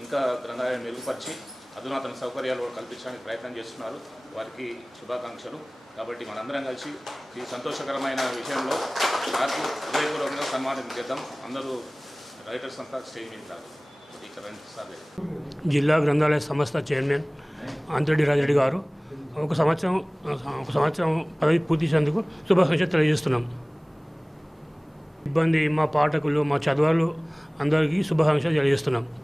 ఇంకా గ్రంథాలయం మెరుగుపరిచి అధునాతన సౌకర్యాలు కల్పించడానికి ప్రయత్నం చేస్తున్నారు. వారికి శుభాకాంక్షలు. కాబట్టి మనందరం కలిసి ఈ సంతోషకరమైన విషయంలో నాకు హృదయపూర్వకంగా సన్మానం చేద్దాం. అందరూ రైటర్స్ అంతా స్టేజ్ మీద జిల్లా గ్రంథాలయ సంస్థ చైర్మన్ అంతరెడ్డి రాజరెడ్డి గారు. ఒక సంవత్సరం ఒక సంవత్సరం పదవి పూర్తి చేసేందుకు శుభాకాంక్షలు తెలియజేస్తున్నాం. ఇబ్బంది మా పాఠకులు మా చదవాలు అందరికీ శుభాకాంక్షలు తెలియజేస్తున్నాం.